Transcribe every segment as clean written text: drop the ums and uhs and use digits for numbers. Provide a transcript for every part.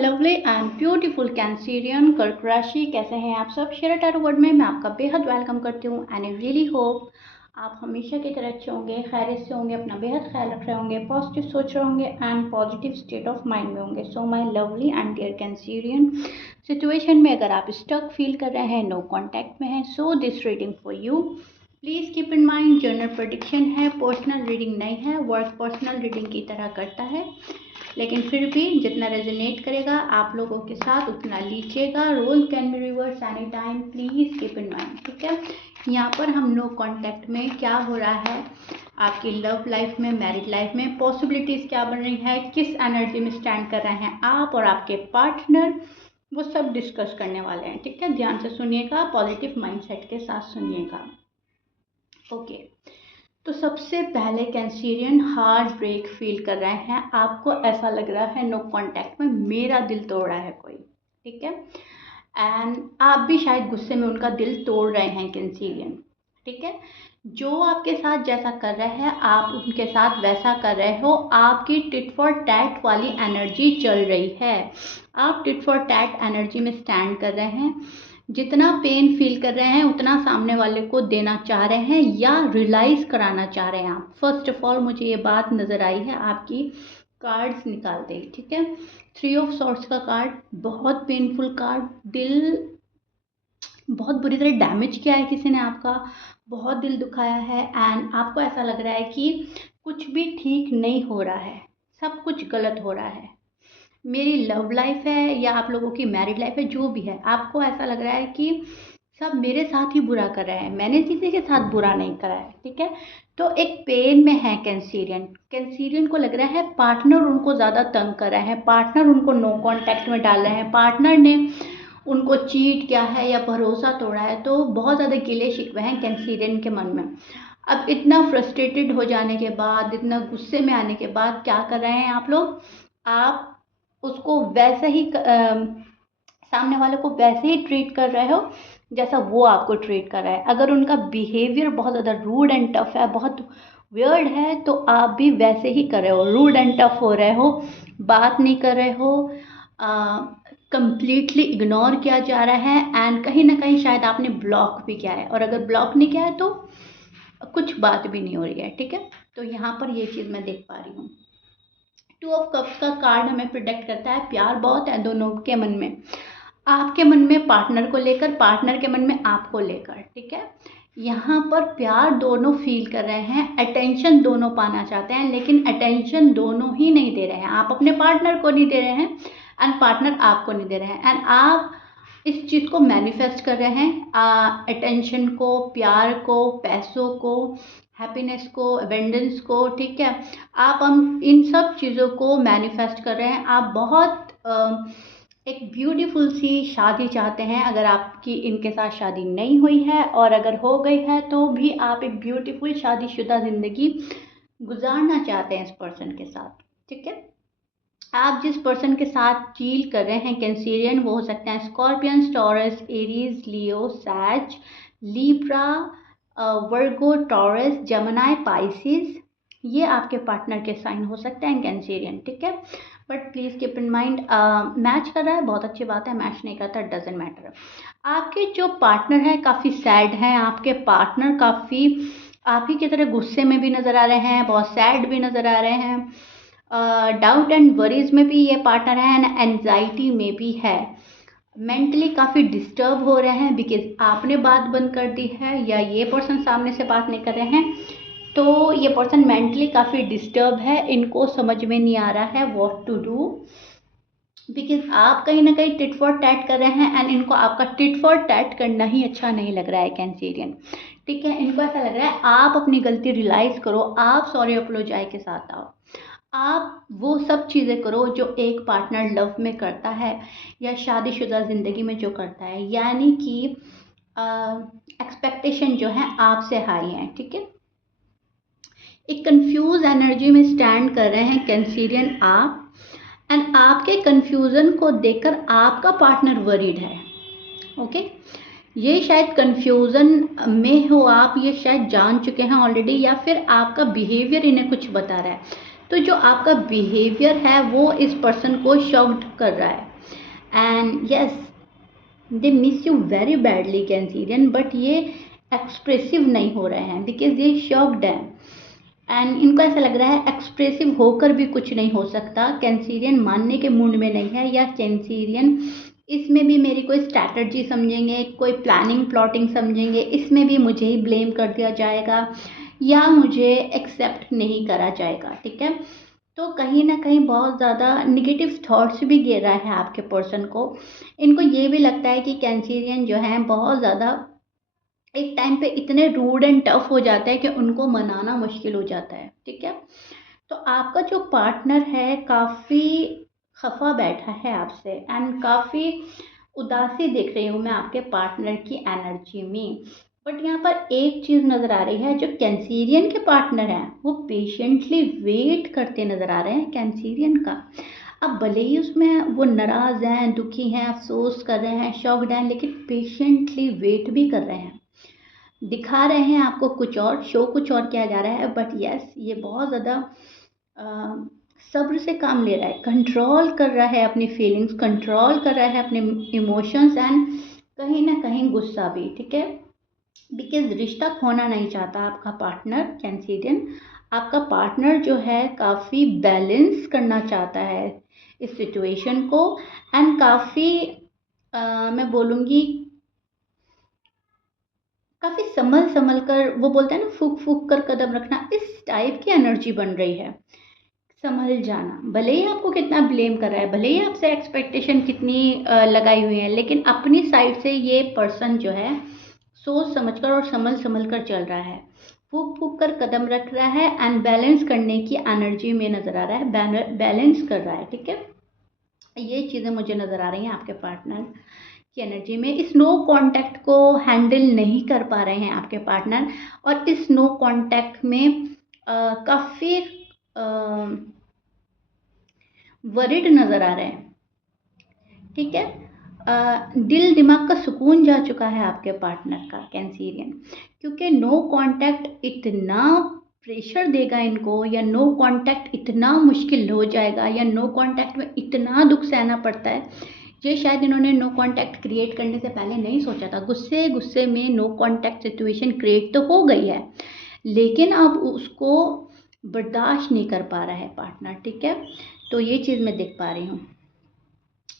Lovely and beautiful Cancerian कर्क राशि, कैसे हैं आप सब। शेयर टैरो वर्ड में मैं आपका बेहद वेलकम करती हूँ एंड आई रियली होप आप हमेशा की तरह अच्छे होंगे, खैरियत से होंगे, अपना बेहद ख्याल रख रहे होंगे, पॉजिटिव सोच रहे होंगे and positive state of mind में होंगे। So my lovely and dear Cancerian, situation में अगर आप स्टक फील कर रहे हैं, नो कॉन्टैक्ट में हैं, so this reading for you. Please keep in mind general prediction है, पर्सनल रीडिंग नहीं है। वर्क पर्सनल रीडिंग की तरह करता है, लेकिन फिर भी जितना रेजोनेट करेगा आप लोगों के साथ उतना लीजिएगा। Role can be reverse any time, please keep in mind, ठीक है। यहाँ पर हम नो कॉन्टैक्ट में क्या हो रहा है आपकी लव लाइफ में, मैरिड लाइफ में, पॉसिबिलिटीज़ क्या बन रही है, किस एनर्जी में स्टैंड कर रहे हैं आप और आपके पार्टनर, वो सब डिस्कस करने वाले हैं, ठीक है। ध्यान से सुनिएगा, पॉजिटिव माइंडसेट के साथ सुनिएगा, ओके। तो सबसे पहले कैंसेरियन हार्ट ब्रेक फील कर रहे हैं। आपको ऐसा लग रहा है नो कॉन्टैक्ट में मेरा दिल तोड़ रहा है कोई, ठीक है। एंड आप भी शायद गुस्से में उनका दिल तोड़ रहे हैं कैंसेरियन, ठीक है। जो आपके साथ जैसा कर रहे हैं आप उनके साथ वैसा कर रहे हो। आपकी टिट फॉर टैट वाली एनर्जी चल रही है, आप टिट फॉर टैट एनर्जी में स्टैंड कर रहे हैं। जितना पेन फील कर रहे हैं उतना सामने वाले को देना चाह रहे हैं या रियलाइज कराना चाह रहे हैं आप। फर्स्ट ऑफ ऑल मुझे ये बात नज़र आई है आपकी कार्ड्स निकालते ही, ठीक है। 3 ऑफ सॉर्ड्स का कार्ड, बहुत पेनफुल कार्ड। दिल बहुत बुरी तरह डैमेज किया है किसी ने आपका, बहुत दिल दुखाया है एंड आपको ऐसा लग रहा है कि कुछ भी ठीक नहीं हो रहा है, सब कुछ गलत हो रहा है। मेरी लव लाइफ है या आप लोगों की मैरिड लाइफ है, जो भी है, आपको ऐसा लग रहा है कि सब मेरे साथ ही बुरा कर रहे हैं, मैंने किसी के साथ बुरा नहीं करा है, ठीक है। तो एक पेन में है कैंसेरियन को लग रहा है पार्टनर उनको ज़्यादा तंग कर रहे हैं, पार्टनर उनको नो कॉन्टैक्ट में डाल रहे हैं, पार्टनर ने उनको चीट किया है या भरोसा तोड़ा है। तो बहुत ज़्यादा गिले शिकवे हैं कैंसेरियन के मन में। अब इतना फ्रस्ट्रेटेड हो जाने के बाद, इतना गुस्से में आने के बाद क्या कर रहे हैं आप लोग, आप उसको वैसे ही सामने वाले को वैसे ही ट्रीट कर रहे हो जैसा वो आपको ट्रीट कर रहा है। अगर उनका बिहेवियर बहुत ज़्यादा रूड एंड टफ है, बहुत वियर्ड है, तो आप भी वैसे ही कर रहे हो, रूड एंड टफ हो रहे हो, बात नहीं कर रहे हो, कंप्लीटली इग्नोर किया जा रहा है एंड कहीं ना कहीं शायद आपने ब्लॉक भी किया है, और अगर ब्लॉक नहीं किया है तो कुछ बात भी नहीं हो रही है, ठीक है। तो यहाँ पर ये चीज़ मैं देख पा रही हूँ। 2 ऑफ कप्स का कार्ड हमें प्रोटेक्ट करता है, प्यार बहुत है दोनों के मन में, आपके मन में पार्टनर को लेकर, पार्टनर के मन में आपको लेकर, ठीक है। यहाँ पर प्यार दोनों फील कर रहे हैं, अटेंशन दोनों पाना चाहते हैं, लेकिन अटेंशन दोनों ही नहीं दे रहे हैं। आप अपने पार्टनर को नहीं दे रहे हैं एंड पार्टनर आपको नहीं दे रहे हैं, एंड आप इस चीज़ को मैनिफेस्ट कर रहे हैं, अटेंशन को, प्यार को, पैसों को, हैप्पीनेस को, अबेंडेंस को, ठीक है। आप हम इन सब चीज़ों को मैनिफेस्ट कर रहे हैं। आप बहुत एक ब्यूटीफुल सी शादी चाहते हैं। अगर आपकी इनके साथ शादी नहीं हुई है और अगर हो गई है तो भी आप एक ब्यूटीफुल शादीशुदा ज़िंदगी गुजारना चाहते हैं इस पर्सन के साथ, ठीक है। आप जिस पर्सन के साथ डील कर रहे हैं कैंसेरियन, वो हो सकते हैं स्कॉर्पियन, टॉरस, एरीज, लियो, सैज, लीब्रा, वर्गो, टॉरस, जमनाई, पाइसिस। ये आपके पार्टनर के साइन हो सकते हैं कैंसेरियन, ठीक है। But please keep in mind, match कर रहा है बहुत अच्छी बात है, मैच नहीं करता डजेंट मैटर। आपके जो पार्टनर है काफ़ी सैड हैं, आपके पार्टनर काफ़ी आप ही की तरह गुस्से में भी नज़र आ रहे हैं, बहुत सैड भी नज़र आ रहे हैं, डाउट एंड वरीज में भी ये पार्टनर है एंड एंजाइटी में भी है। मेंटली काफ़ी डिस्टर्ब हो रहे हैं बिकॉज आपने बात बंद कर दी है या ये पर्सन सामने से बात नहीं कर रहे हैं, तो ये पर्सन मेंटली काफ़ी डिस्टर्ब है, इनको समझ में नहीं आ रहा है व्हाट टू डू, बिकॉज आप कहीं ना कहीं टिट फॉर टैट कर रहे हैं एंड इनको आपका टिट फॉर टैट करना ही अच्छा नहीं लग रहा है कैंसेरियन, ठीक है। इनको ऐसा लग रहा है आप अपनी गलती रियलाइज़ करो, आप सॉरी अपोलोजाइज के साथ आओ, आप वो सब चीज़ें करो जो एक पार्टनर लव में करता है या शादीशुदा ज़िंदगी में जो करता है, यानी कि एक्सपेक्टेशन जो है आपसे हाई है, ठीक है। एक कंफ्यूज एनर्जी में स्टैंड कर रहे हैं कैंसेरियन आप, एंड आपके कंफ्यूजन को देखकर आपका पार्टनर वरीड है, ओके। ये शायद कंफ्यूजन में हो आप, ये शायद जान चुके हैं ऑलरेडी, या फिर आपका बिहेवियर इन्हें कुछ बता रहा है। तो जो आपका बिहेवियर है वो इस पर्सन को शॉक्ड कर रहा है, and yes, they miss you very badly Cancerian, but ये एक्सप्रेसिव नहीं हो रहे हैं बिकॉज ये शॉक्ड हैं एंड इनको ऐसा लग रहा है एक्सप्रेसिव होकर भी कुछ नहीं हो सकता। कैंसीरियन मानने के मूड में नहीं है, या कैंसीरियन इसमें भी मेरी कोई स्ट्रैटेजी समझेंगे, कोई प्लानिंग प्लॉटिंग समझेंगे, इसमें भी मुझे ही ब्लेम कर दिया जाएगा या मुझे एक्सेप्ट नहीं करा जाएगा। ठीक है, तो कहीं ना कहीं बहुत ज़्यादा निगेटिव थॉट्स भी गिर रहा है आपके पर्सन को। इनको ये भी लगता है कि कैंसीरियन जो है बहुत ज़्यादा एक टाइम पे इतने रूड एंड टफ हो जाते हैं कि उनको मनाना मुश्किल हो जाता है। ठीक है, तो आपका जो पार्टनर है काफ़ी खफा बैठा है आपसे एंड काफ़ी उदासी देख रही हूँ मैं आपके पार्टनर की एनर्जी में। बट यहाँ पर एक चीज़ नज़र आ रही है, जो कैंसीरियन के पार्टनर हैं वो पेशेंटली वेट करते नज़र आ रहे हैं कैंसीरियन का। अब भले ही उसमें वो नाराज़ हैं, दुखी हैं, अफसोस कर रहे हैं, शॉक्ड हैं, लेकिन पेशेंटली वेट भी कर रहे हैं। दिखा रहे हैं आपको कुछ और, शो कुछ और किया जा रहा है, बट यस ये बहुत ज़्यादा सब्र से काम ले रहा है, कंट्रोल कर रहा है अपनी फीलिंग्स, कंट्रोल कर रहा है अपने इमोशंस एंड कहीं ना कहीं गुस्सा भी। ठीक है, बिकॉज रिश्ता खोना नहीं चाहता आपका पार्टनर कैंसीरियन। आपका पार्टनर जो है काफ़ी बैलेंस करना चाहता है इस सिचुएशन को एंड काफ़ी मैं बोलूँगी काफ़ी संभल संभल कर, वो बोलते हैं ना फूक फूक कर कदम रखना, इस टाइप की एनर्जी बन रही है। संभल जाना, भले ही आपको कितना ब्लेम कर रहा है, भले ही आपसे एक्सपेक्टेशन कितनी लगाई हुई है, लेकिन अपनी साइड से ये पर्सन जो है सोच समझकर और संभल संभल कर चल रहा है, फूक फूक कर कदम रख रहा है एंड बैलेंस करने की एनर्जी में नज़र आ रहा है, बैलेंस कर रहा है। ठीक है, ये चीज़ें मुझे नज़र आ रही हैं आपके पार्टनर की एनर्जी में। इस नो कांटेक्ट को हैंडल नहीं कर पा रहे हैं आपके पार्टनर, और इस नो कांटेक्ट में काफ़ी वरिड नज़र आ रहे हैं। ठीक है, दिल दिमाग का सुकून जा चुका है आपके पार्टनर का कैंसीरियन, क्योंकि नो कांटेक्ट इतना प्रेशर देगा इनको, या नो कांटेक्ट इतना मुश्किल हो जाएगा, या नो कांटेक्ट में इतना दुख सहना पड़ता है, ये शायद इन्होंने नो कांटेक्ट क्रिएट करने से पहले नहीं सोचा था। गुस्से गुस्से में नो कांटेक्ट सिचुएशन क्रिएट तो हो गई है, लेकिन अब उसको बर्दाश्त नहीं कर पा रहा है पार्टनर। ठीक है, तो ये चीज़ मैं देख पा रही हूँ।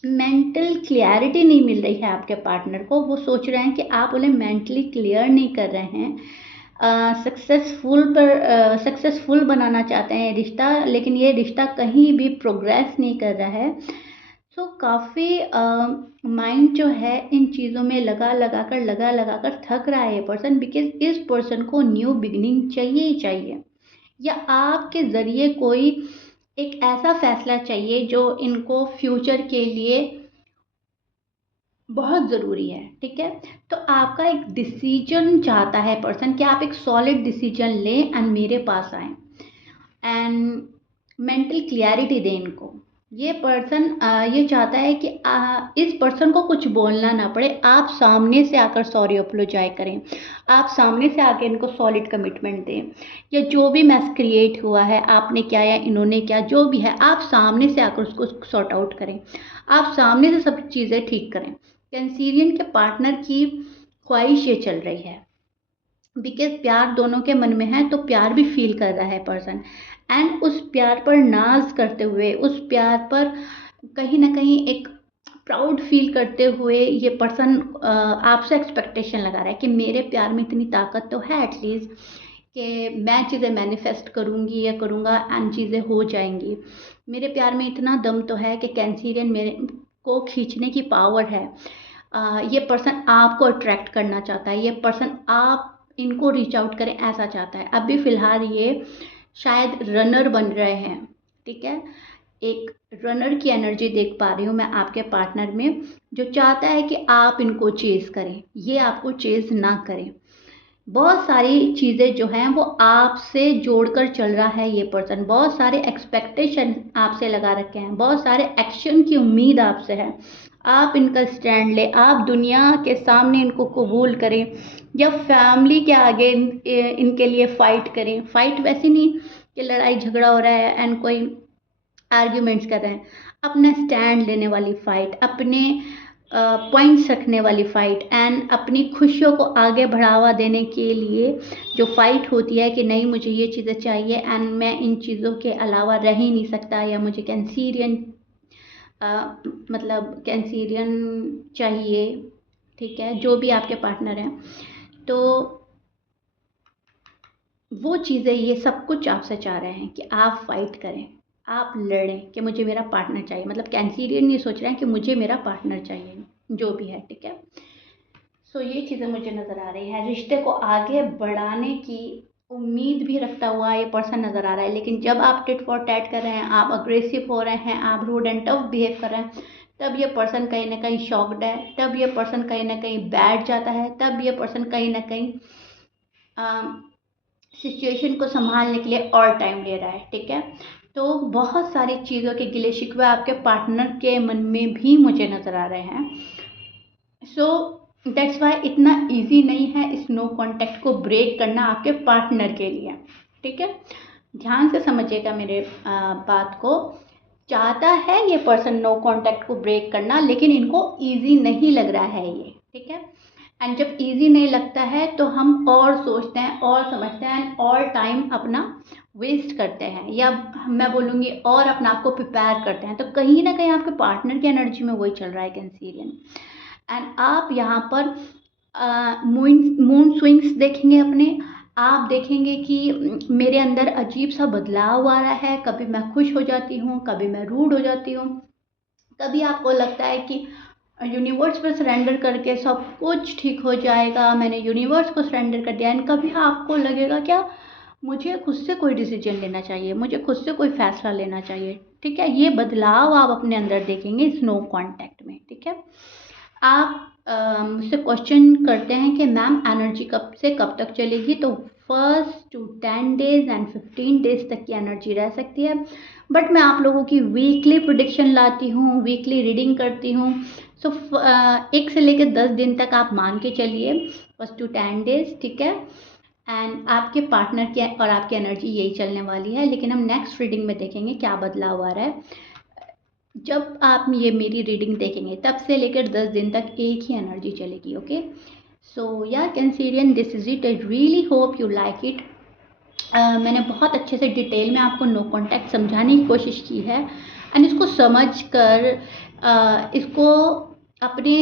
मेंटल क्लियरिटी नहीं मिल रही है आपके पार्टनर को, वो सोच रहे हैं कि आप उन्हें मेंटली क्लियर नहीं कर रहे हैं। सक्सेसफुल बनाना चाहते हैं रिश्ता, लेकिन ये रिश्ता कहीं भी प्रोग्रेस नहीं कर रहा है। सो काफ़ी माइंड जो है इन चीज़ों में लगा लगा कर थक रहा है ये पर्सन, बिकॉज इस पर्सन को न्यू बिगिनिंग चाहिए ही चाहिए, या आपके ज़रिए कोई एक ऐसा फैसला चाहिए जो इनको फ्यूचर के लिए बहुत ज़रूरी है। ठीक है, तो आपका एक डिसीजन चाहता है पर्सन कि आप एक सॉलिड डिसीजन लें एंड मेरे पास आएँ एंड मेंटल क्लियरिटी दें इनको। ये पर्सन ये चाहता है कि इस पर्सन को कुछ बोलना ना पड़े, आप सामने से आकर सॉरी अपोलोजाइज करें, आप सामने से आके इनको सॉलिड कमिटमेंट दें, या जो भी मैस क्रिएट हुआ है आपने क्या या इन्होंने क्या, जो भी है आप सामने से आकर उसको सॉर्ट आउट करें, आप सामने से सब चीज़ें ठीक करें। कैंसीरियन के पार्टनर की ख्वाहिश ये चल रही है, बिकॉज प्यार दोनों के मन में है, तो प्यार भी फील कर रहा है पर्सन एंड उस प्यार पर नाज करते हुए, उस प्यार पर कहीं ना कहीं एक प्राउड फील करते हुए ये पर्सन आपसे एक्सपेक्टेशन लगा रहा है कि मेरे प्यार में इतनी ताकत तो है एटलीस्ट कि मैं चीज़ें मैनिफेस्ट करूँगी या करूँगा एंड चीज़ें हो जाएंगी। मेरे प्यार में इतना दम तो है कि कैंसीरियन मेरे को खींचने की पावर है। ये पर्सन आपको अट्रैक्ट करना चाहता है, ये पर्सन आप इनको रीच आउट करें ऐसा चाहता है। अभी फ़िलहाल ये शायद रनर बन रहे हैं। ठीक है, एक रनर की एनर्जी देख पा रही हूँ मैं आपके पार्टनर में, जो चाहता है कि आप इनको चेज़ करें, ये आपको चेज़ ना करें। बहुत सारी चीज़ें जो हैं वो आपसे जोड़कर चल रहा है ये पर्सन, बहुत सारे एक्सपेक्टेशन आपसे लगा रखे हैं, बहुत सारे एक्शन की उम्मीद आपसे है। आप इनका स्टैंड लें, आप दुनिया के सामने इनको कबूल करें, या फैमिली के आगे इनके लिए फ़ाइट करें। फ़ाइट वैसे नहीं कि लड़ाई झगड़ा हो रहा है एंड कोई आर्ग्यूमेंट्स कर रहे हैं, अपना स्टैंड लेने वाली फ़ाइट, अपने पॉइंट्स रखने वाली फ़ाइट एंड अपनी खुशियों को आगे बढ़ावा देने के लिए जो फ़ाइट होती है कि नहीं मुझे ये चीज़ें चाहिए एंड मैं इन चीज़ों के अलावा रह ही नहीं सकता, या मुझे कैंसीरियन मतलब कैंसीरियन चाहिए, ठीक है, जो भी आपके पार्टनर हैं, तो वो चीज़ें ये सब कुछ आपसे चाह रहे हैं कि आप फाइट करें, आप लड़ें कि मुझे मेरा पार्टनर चाहिए। मतलब कैंसीरियन ये सोच रहे हैं कि मुझे मेरा पार्टनर चाहिए, जो भी है, ठीक है। सो ये चीज़ें मुझे नज़र आ रही है। रिश्ते को आगे बढ़ाने की उम्मीद भी रखता हुआ ये पर्सन नज़र आ रहा है, लेकिन जब आप टिट फॉर टैट कर रहे हैं, आप अग्रेसिव हो रहे हैं, आप रूड एंड टफ बिहेव कर रहे हैं, तब ये पर्सन कहीं ना कहीं शॉक्ड है, तब ये पर्सन कहीं ना कहीं बैठ जाता है, तब ये पर्सन कहीं ना कहीं सिचुएशन को संभालने के लिए और टाइम ले रहा है, ठीक है। तो बहुत सारी चीज़ों के गिले शिकवे आपके पार्टनर के मन में भी मुझे नज़र आ रहे हैं। सो दैट्स वाई इतना इजी नहीं है इस नो कांटेक्ट को ब्रेक करना आपके पार्टनर के लिए, ठीक है। ध्यान से समझिएगा मेरे बात को। चाहता है ये पर्सन नो कांटेक्ट को ब्रेक करना, लेकिन इनको इजी नहीं लग रहा है ये, ठीक है। एंड जब इजी नहीं लगता है तो हम और सोचते हैं और समझते हैं और टाइम अपना वेस्ट करते हैं, या मैं बोलूँगी और अपना आप को प्रिपेयर करते हैं। तो कहीं ना कहीं आपके पार्टनर की एनर्जी में वही चल रहा है, कैंसीरियन। एंड आप यहाँ पर मून स्विंग्स देखेंगे अपने, आप देखेंगे कि मेरे अंदर अजीब सा बदलाव आ रहा है, कभी मैं खुश हो जाती हूँ, कभी मैं रूड हो जाती हूँ, कभी आपको लगता है कि यूनिवर्स पर सरेंडर करके सब कुछ ठीक हो जाएगा, मैंने यूनिवर्स को सरेंडर कर दिया। एंड कभी आपको लगेगा क्या मुझे खुद से कोई डिसीजन लेना चाहिए, मुझे खुद से कोई फैसला लेना चाहिए, ठीक है। ये बदलाव आप अपने अंदर देखेंगे स्नो कांटेक्ट में, ठीक है। आप मुझसे क्वेश्चन करते हैं कि मैम एनर्जी कब से कब तक चलेगी, तो 1 to 10 डेज एंड 15 डेज तक की एनर्जी रह सकती है, बट मैं आप लोगों की वीकली प्रोडिक्शन लाती हूँ, वीकली रीडिंग करती हूँ। सो 1 से लेकर 10 दिन तक आप मान के चलिए, 1 to 10 डेज, ठीक है। एंड आपके पार्टनर की और आपकी एनर्जी यही चलने वाली है, लेकिन हम नेक्स्ट रीडिंग में देखेंगे क्या बदलाव आ रहा है। जब आप ये मेरी रीडिंग देखेंगे तब से लेकर 10 दिन तक एक ही एनर्जी चलेगी, ओके। सो या Cancerian, this is it. I really hope you like it. मैंने बहुत अच्छे से डिटेल में आपको नो कांटेक्ट समझाने की कोशिश की है, एंड इसको समझ कर इसको अपने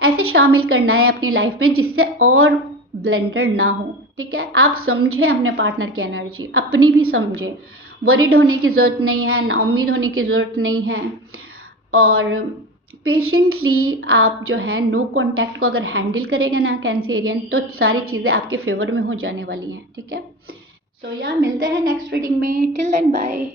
ऐसे शामिल करना है अपनी लाइफ में जिससे और ब्लेंडर ना हो, ठीक है। आप समझें अपने पार्टनर की एनर्जी, अपनी भी समझें। वरीड होने की ज़रूरत नहीं है, ना उम्मीद होने की ज़रूरत नहीं है, और पेशेंटली आप जो है नो कांटेक्ट को अगर हैंडल करेंगे ना कैंसेरियन, तो सारी चीज़ें आपके फेवर में हो जाने वाली हैं, ठीक है। सो या मिलते हैं नेक्स्ट रीडिंग में। Till then bye.